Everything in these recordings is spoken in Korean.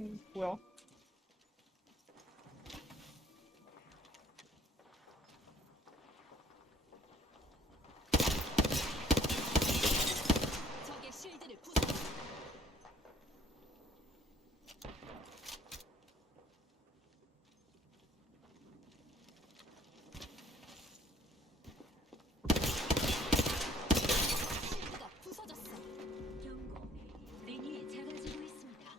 음, 뭐야? 적의 실드를 부숴. 실드가 부서졌어. 경고. 링이 작아지고 있습니다.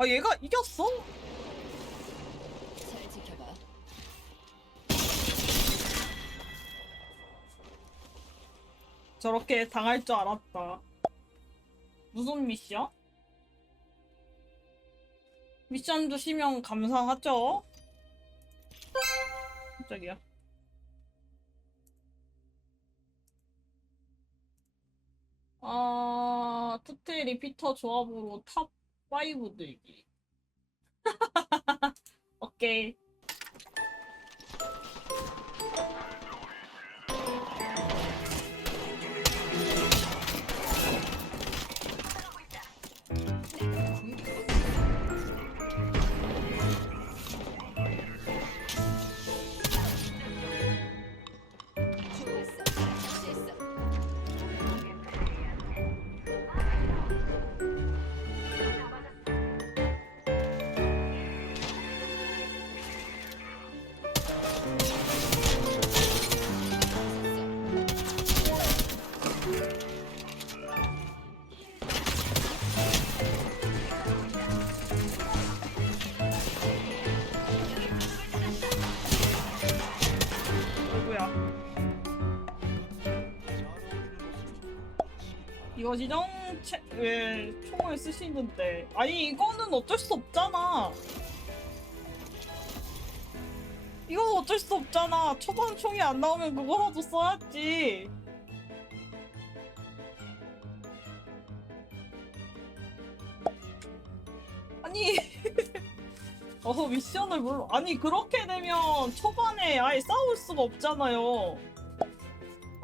아 얘가 이겼어? 잘 지켜봐. 저렇게 당할 줄 알았다. 무슨 미션? 미션 주시면 감사하죠? 깜짝이야. 아, 투테 리피터 조합으로 탑 5 들기. 오케이. 이거 지정 채, 왜 총을 쓰시는데? 아니 이거는 어쩔 수 없잖아. 이거 어쩔 수 없잖아. 초반 총이 안 나오면 그거라도 써야지. 아니 어서 미션을 물러 아니 그렇게 되면 초반에 아예 싸울 수가 없잖아요.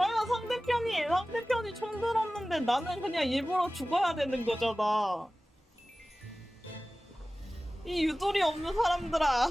아야 상대편이 상대편이 총 들었는데 나는 그냥 일부러 죽어야 되는 거잖아. 이 유도리 없는 사람들아.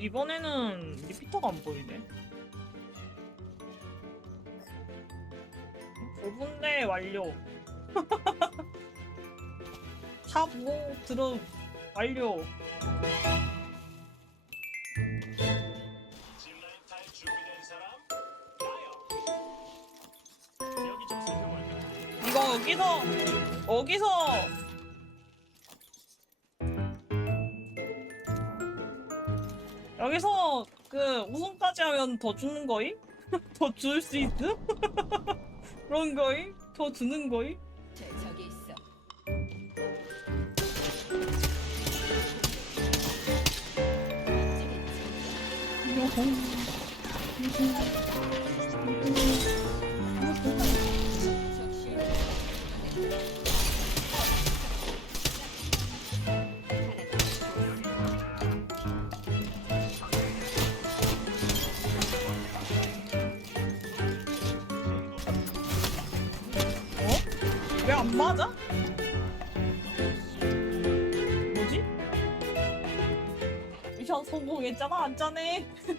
이번에는 리피터가 안 보이네. 5분대 완료. 탑5 들어 완료. 여기서 여기서 여기서 그 우승까지 하면 더 주는 거임? 더줄 수 있음? 그런 거임? 더 주는 거임? 제 저기 있어. 적 왜 안 맞아? 뭐지? 미션 성공했잖아 안 짜네